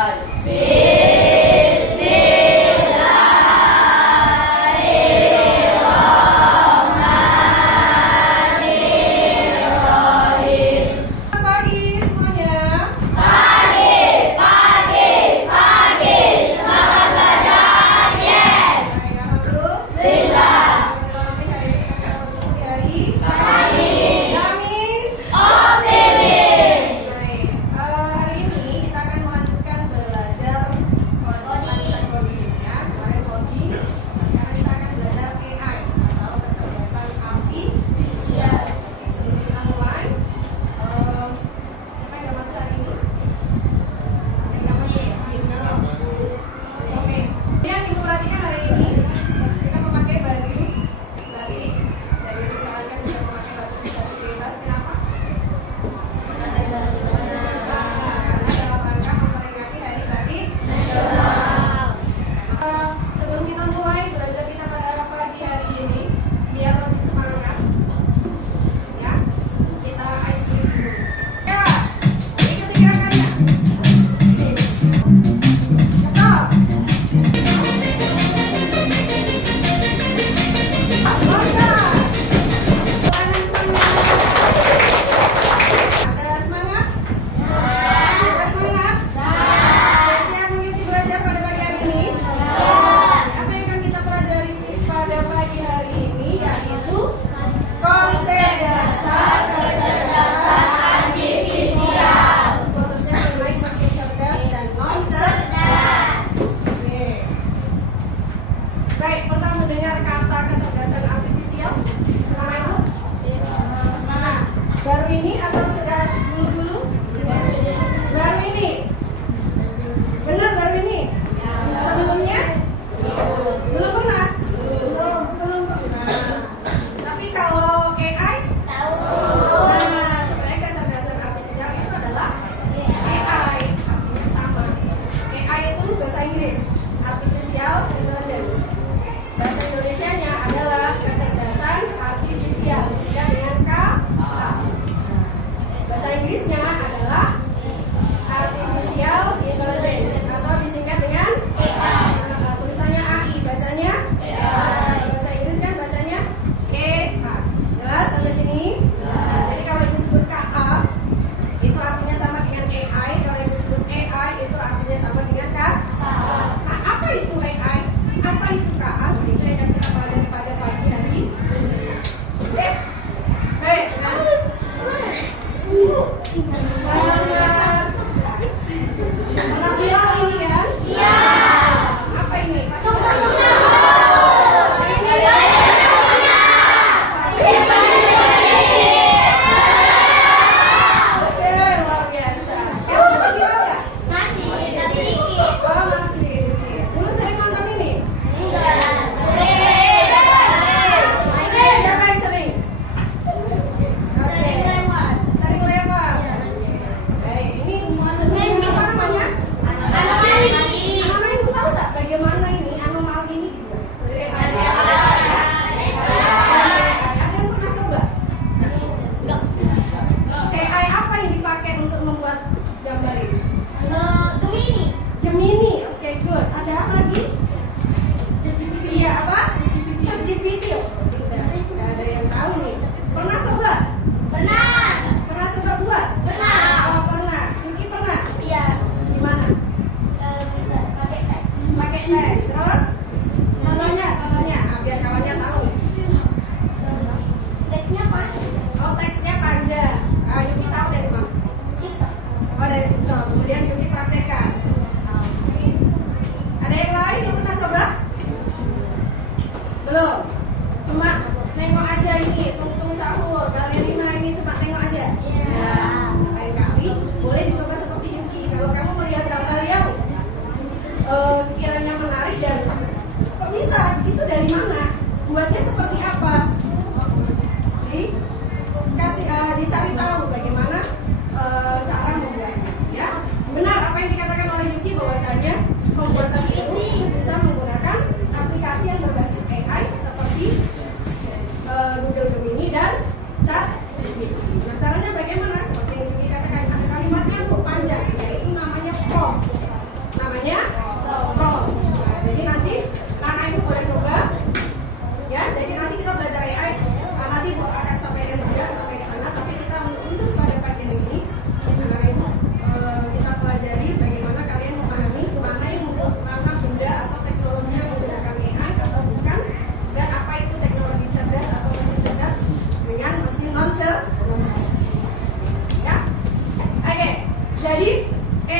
mulai.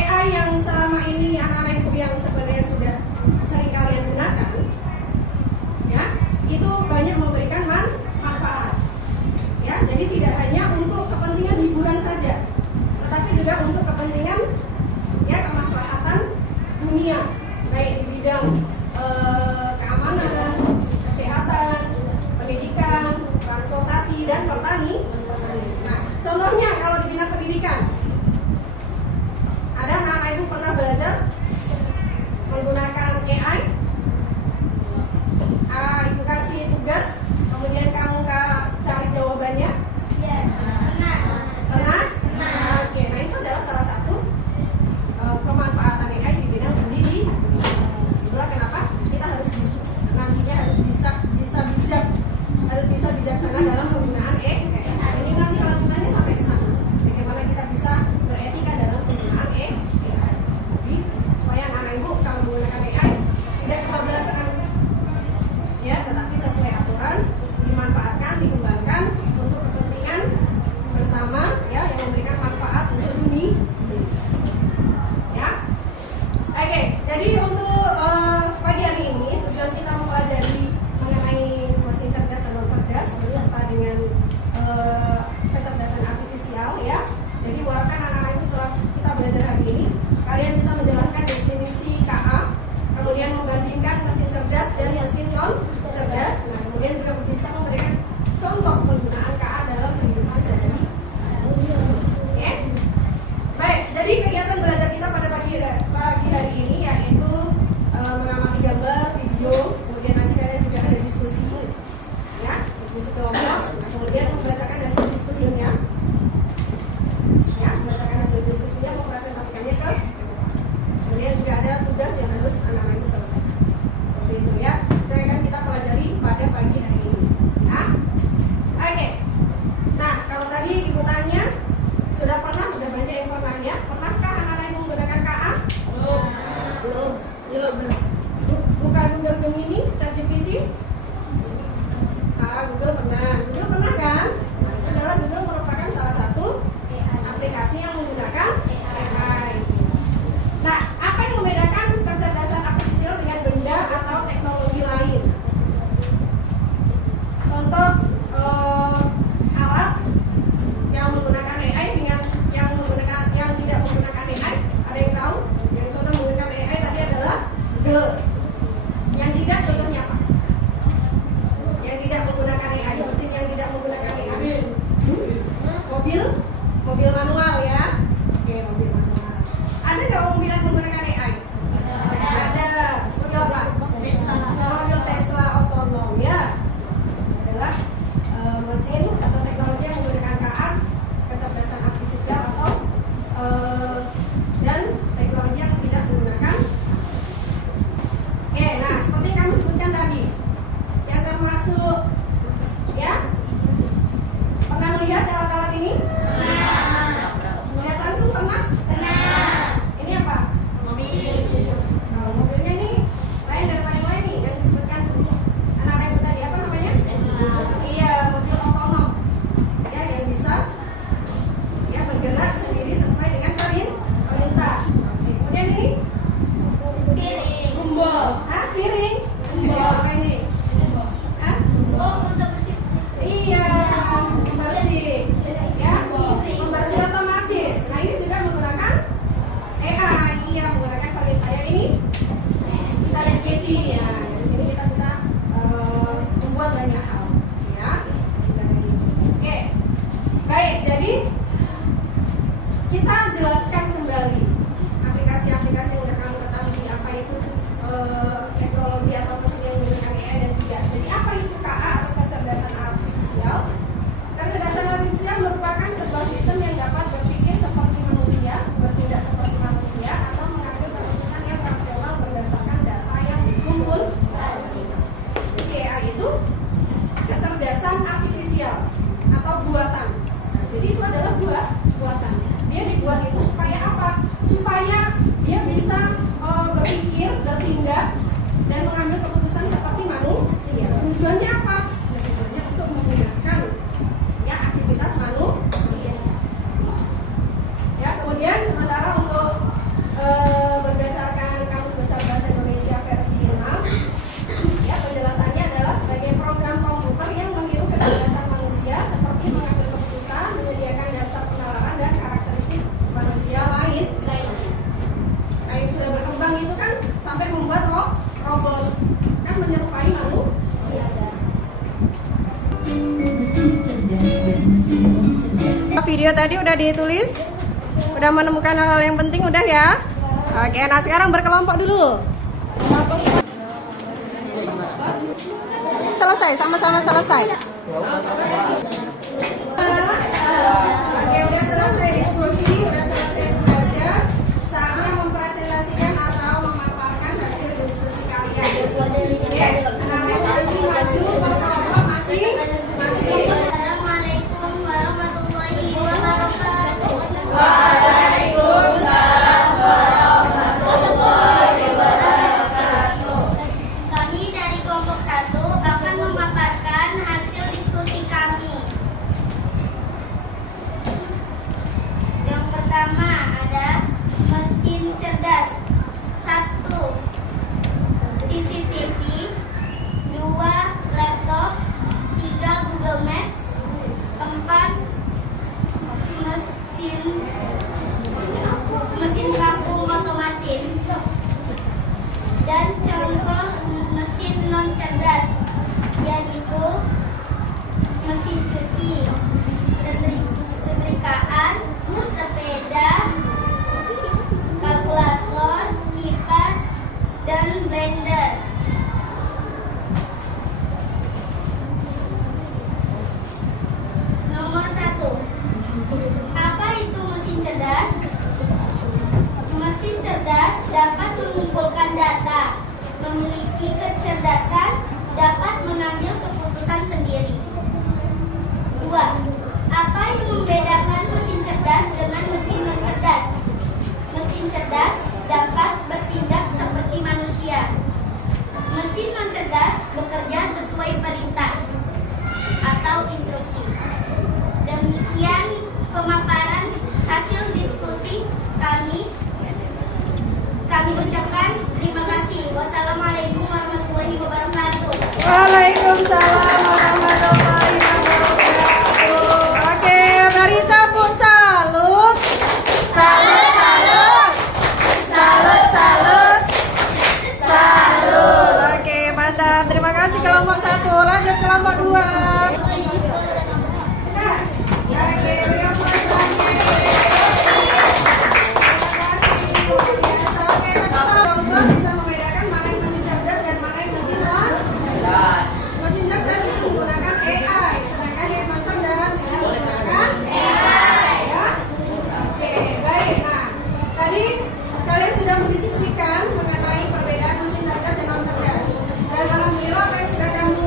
AI yang selama ini anak-anak ibu yang sebenarnya sudah sering kalian gunakan, ya, itu banyak memberikan manfaat. Ya, jadi tidak hanya untuk kepentingan hiburan saja, tetapi juga untuk kepentingan ya kemaslahatan dunia, baik di bidang keamanan, kesehatan, pendidikan, transportasi, dan pertanian. Nah, contohnya kalau di bidang pendidikan, ada anak ibu pernah belajar menggunakan AI. Ibu kasih tugas, kemudian kamu cari jawabannya. Pernah? Oke, nah itu adalah salah satu pemanfaatan AI di bidang pendidikan. Itulah kenapa kita nantinya harus bisa bijak, harus bisa bijaksana dalam penggunaan AI. Ini nanti kelanjutannya sampai ke sana. Bagaimana kita bisa beretika dalam penggunaan AI. Jadi supaya anak ibu kalau menggunakan AI tidak kebablasan, ya, tetapi sesuai aturan, dimanfaatkan, dikembangkan untuk kepentingan bersama, ya, yang memberikan manfaat untuk dunia. Ya, oke. Jadi untuk pagi hari ini tujuan kita mempelajari mengenai mesin cerdas dan non cerdas beserta dengan kecerdasan artifisial, ya. Jadi diharapkan anak-anak itu setelah kita belajar hari ini, kalian bisa menjelaskan definisi KA, kemudian membandingkan mesin cerdas dan mesin non cerdas. Nah, kemudian juga bisa memberikan contoh penggunaan KA dalam kehidupan sehari-hari. Oke. Baik, jadi kegiatan belajar kita pada pagi hari ini yaitu mengamati gambar, video, kemudian nanti kalian juga ada diskusi, ya, diskusi kelompok. Nah, kemudian membacakan hasil diskusinya, ya, membacakan hasil diskusinya, mempresentasikannya ke. Kemudian juga ada tugas yang harus anak-anak itu selesaikan. Seperti itu, ya. Itu yang akan kita pelajari pada pagi hari ini. Nah, oke. Nah, kalau tadi ibu tanya, sudah banyak yang pernah, ya? Pernahkah anak-anak ibu menggunakan KA? Belum. Buka Google Gemini, ChatGPT? Google pernah kan? Nah, itu adalah Google merupakan salah satu aplikasi yang menggunakan AI. Nah, apa yang membedakan kecerdasan artifisial dengan benda atau teknologi lain? Contoh alat yang menggunakan AI dengan yang tidak menggunakan AI, ada yang tahu? Yang contoh menggunakan AI tadi adalah yang tidak, contohnya apa? Yang tidak menggunakan AI, mesin yang tidak menggunakan AI. Mobil manual, ya. Oke, mobil manual. Ada nggak mobil yang menggunakan AI? Ada. Mobil apa? Mobil Tesla otonom, ya. Adalah mesin atau teknologi yang menggunakan KA, kecerdasan artifisial atau dan teknologi yang tidak menggunakan. Oke, nah seperti yang kamu sebutkan tadi, yang termasuk, ya, pernah melihat alat-alat ini? Melihat langsung pernah? Ini apa? Mobilnya ini lain daripada yang lain nih, yang disebutkan anak-anak itu tadi, apa namanya? Iya, mobil otonom, ya, yang bisa, ya, bergerak sendiri sesuai dengan perintah. Kemudian ini gumbal. Piring. Gumbal apa ini? Iya, pembersih, ya, pembersih otomatis. Nah, ini juga menggunakan AI, iya, menggunakan perintah. Yang ini kita lihat Kitty, ya. Di sini kita bisa membuat banyak hal, ya. Oke, baik. Jadi kita jelaskan kembali aplikasi-aplikasi yang sudah kamu ketahui, apa itu teknologi atau mesin yang menggunakan AI dan tidak. Jadi apa itu KA atau kecerdasan artifisial? Kecerdasan artifisial merupakan sebuah sistem yang dapat berpikir seperti manusia, bertindak seperti manusia, atau mengambil keputusan yang rasional berdasarkan data yang dikumpul robot, kan menyerupai manusia. Video tadi udah ditulis, udah menemukan hal-hal yang penting, udah ya. Oke, nah sekarang berkelompok dulu. Selesai, sama-sama selesai. Oke, udah selesai diskusi, udah selesai tugasnya. Saatnya mempresentasikan atau memaparkan hasil diskusi kalian. Oke, nah lagi maju berkelompok masing-masing. Assalamualaikum warahmatullahi wabarakatuh. Waalaikumsalam warahmatullahi wabarakatuh. Kami dari kelompok 1 akan memaparkan hasil diskusi kami. Yang pertama ada mesin cerdas. 1. CCTV. 2. Laptop. 3. Google Maps. 4. Mesin vakum otomatis. Dan contoh mesin non cerdas yaitu mesin cuci, setrikaan, sepeda, kalkulator, kipas, dan blender. Nomor 1. Apa itu mesin cerdas? Mesin cerdas dapat mengumpulkan data, memiliki kecerdasan, dapat mengambil keputusan sendiri. 2. Apa yang membedakan mesin cerdas dengan mesin non cerdas? Mesin cerdas dapat bertindak seperti manusia. Mesin non cerdas bekerja sesuai perintah atau instruksi. Demikian pemaparan hasil diskusi kami. Kami ucapkan terima kasih. Wassalamualaikum warahmatullahi wabarakatuh. Waalaikumsalam warahmatullahi wabarakatuh. Oke, mari tepuk salut. Salut, salut. Salut, salut. Salut. Oke, mantap. Terima kasih kelompok 1. Lanjut kelompok 2. Oke, bergabung contoh bisa membedakan mana yang mesin cerdas dan mana yang mesin non cerdas. Mesin cerdas itu menggunakan AI, sedangkan yang non cerdas tidak menggunakan AI. Ya? Oke, baik. Nah, tadi kalian sudah mendiskusikan mengenai perbedaan mesin cerdas dan non cerdas. Dan alhamdulillah apa yang sudah kamu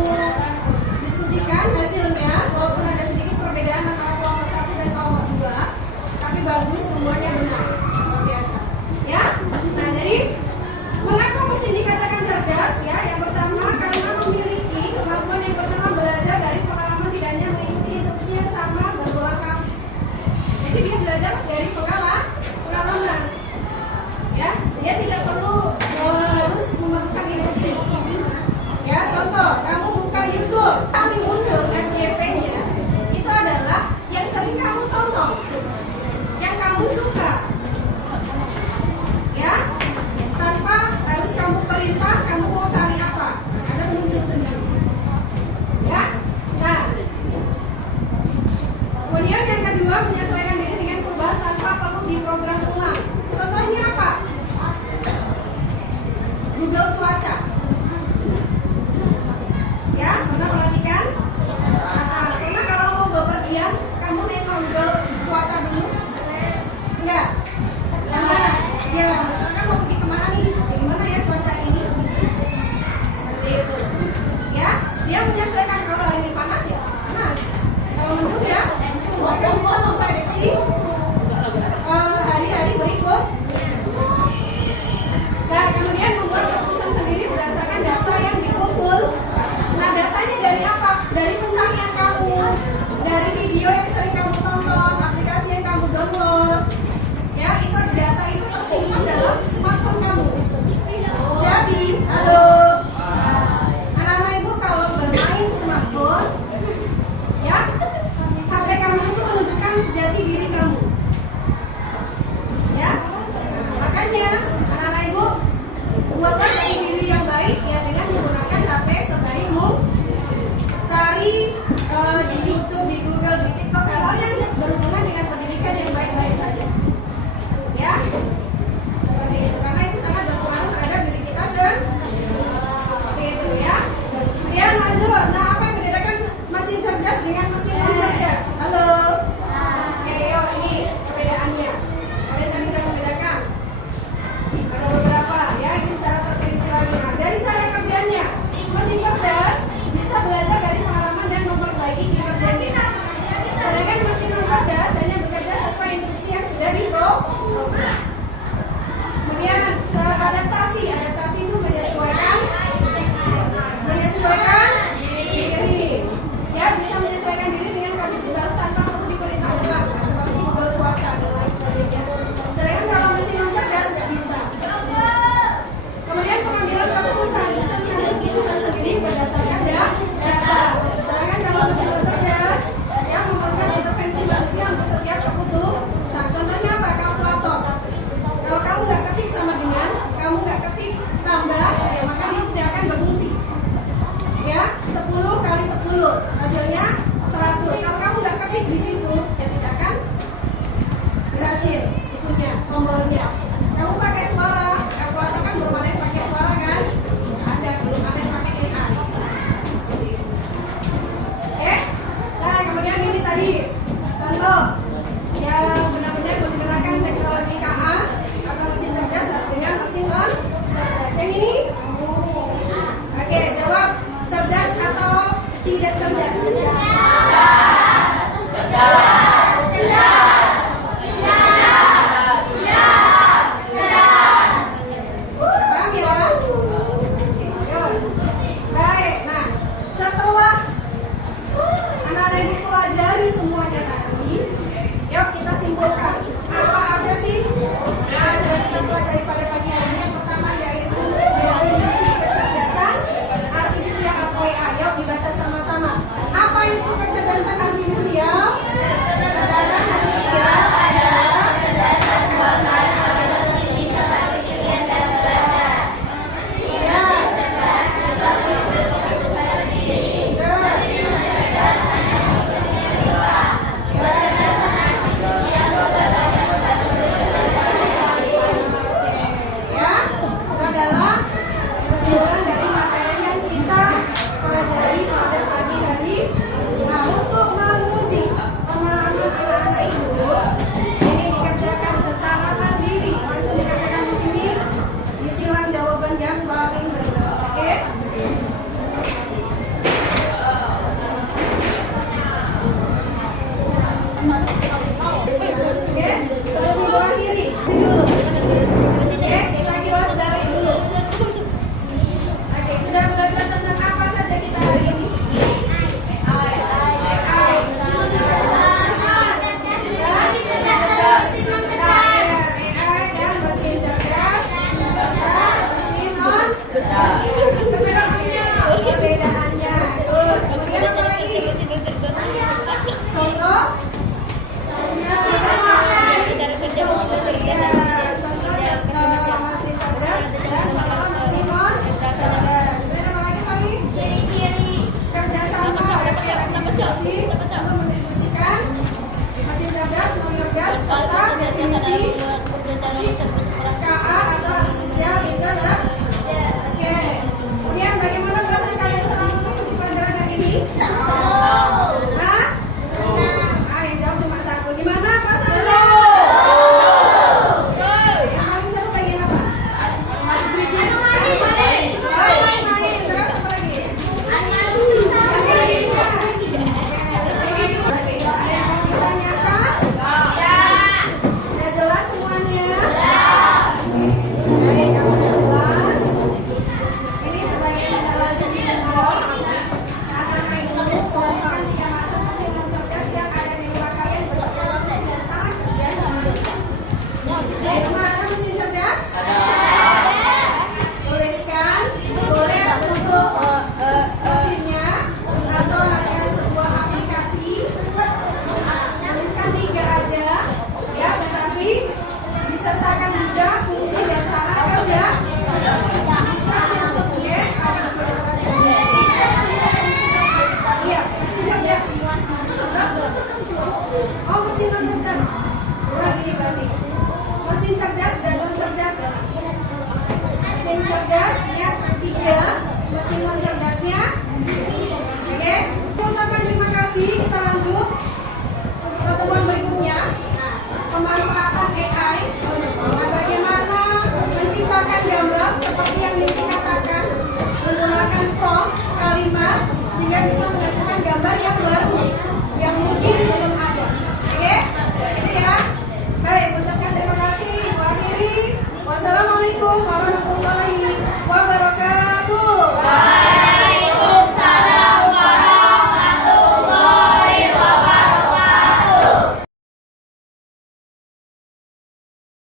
diskusikan hasilnya, walaupun ada sedikit perbedaan antara kelompok 1 dan kelompok 2, tapi bagus, semuanya benar. Luar biasa. Ya? Nah, jadi mengapa mesin dikatakan cerdas ya? Yang pertama karena memiliki kemampuan yang pertama belajar dari pengalaman, tidak hanya mengikuti instruksi yang sama berulang kali. Jadi dia belajar dari pengalaman. Ya, dia tidak perlu harus memerlukan instruksi. Ya, contoh, kamu buka YouTube, kali muncul FYP-nya, itu adalah yang sering kamu tonton, yang kamu suka. Ya, tanpa harus kamu perintah, kamu mau cari apa, ada muncul sendiri. Ya, nah, kemudian yang kedua menyesuaikan diri dengan perubahan tanpa perlu diprogram ulang. Contohnya apa? Google cuaca. Ya, pernah perhatikan? Pernah kalau mau bepergian, kamu nengok Google cuaca dulu? Enggak? Enggak. Ya, kan mau pergi kemana nih? Gimana ya cuaca ini? Seperti itu. Ya, dia menyesuaikan. Kalau hari ini panas ya panas. Kalau mendung ya, bahkan bisa memprediksi hari-hari berikut. Nah, kemudian membuat keputusan sendiri Ada beberapa ya, ini secara terperinci lagi. Nah, dari cara kerjanya, mesin cerdas bisa belajar dari pengalaman dan memperbaiki kinerjanya. Sedangkan mesin non cerdas hanya bekerja sesuai instruksi yang sudah diprogram. Kemudian adaptasi itu menyesuaikan diri. Ya, bisa menyesuaikan diri dengan kondisi baru tanpa perlu diperintah ulang, seperti juga cuaca dan lain sebagainya. Sedangkan kalau mesin non cerdas nggak bisa. Kemudian pengambilan keputusan bisa mengambil keputusan sendiri berdasarkan data. Sedangkan kalau mesin non cerdas yang memerlukan intervensi manusia untuk setiap keputusan. Contohnya apa? Kalkulator. Kalau kamu nggak ketik sama dengan, kamu nggak ketik tambah, ya, maka dia tidak akan berfungsi. Ya, 10 kali 10 hasilnya 100. Kalau kamu nggak ketik di situ, ya tidak akan berhasil. Itunya, tombolnya. Kamu pakai suara, kalkulator kan belum ada yang pakai suara kan? Belum ada yang pakai AI. Seperti itu. Oke? Nah, kemudian ini tadi contoh yang benar-benar menggunakan teknologi KA atau mesin cerdas dengan mesin non cerdas. Yang ini? Oke, jawab cerdas atau tidak cerdas? Paham ya? Baik, nah setelah anak-anak ibu pelajari semuanya tadi, yuk kita simpulkan apa aja sih yang sudah kita pelajari pada pagi hari ini. Yang pertama yaitu definisi kecerdasan artifisial atau AI. Yuk dibaca sama-sama. Apa itu kecerdasan artifisial? Kecerdasan artifisial adalah kecerdasan buatan atau artifisial yang dapat belajar. Ya. Itu adalah kesimpulan dari materi yang kita pelajari pada pagi hari. Nah, untuk menguji pemahaman anak-anak itu, ini dikerjakan secara mandiri. Langsung dikerjakan di sini, disilang jawaban yang paling benar. Oke? Oke, sebelum mengakhiri, dulu. Oke, kita kilas balik dulu. Oke, sudah belajar tentang apa saja kita hari ini? AI. Dan mesin cerdas serta mesin non cerdas. Perbedaannya. Kemudian apa lagi? Contoh? Mesin cerdas dan contoh mesin non cerdas. Kemudian apa lagi Fani? Ciri-ciri Kerjasama diskusi untuk mendiskusikan mesin cerdas, non cerdas serta definisi KA atau artifisial intelligence. Oke. Kemudian bagaimana perasaan kalian selama mengikuti pelajaran hari ini? Hah? Yang jawab cuma satu. Gimana perasaan? Yang paling seru bagian apa? Main. Terus apa lagi? Oke. Ada yang mau ditanyakan? Sudah jelas semuanya? Baik, kamu sudah jelas. Ini sebagai lanjut anak-anak itu merupakan 3 macam mesin non cerdas yang ada di rumah kalian berfungsi dan cara kerja. Di rumah ada mesin cerdas? Tuliskan, boleh bentuk mesinnya atau hanya sebuah aplikasi. Tuliskan 3 aja, ya, tetapi disertakan juga fungsi dan cara kerja. Oke, ada beberapa. Iya, mesin cerdas. Oh, mesin non cerdas. Berarti berarti. Mesin cerdas dan non cerdas. Mesin cerdasnya 3, mesin non cerdasnya. Oke. Ucapkan terima kasih. Kita lanjut pertemuan berikutnya. Nah, pemanfaatan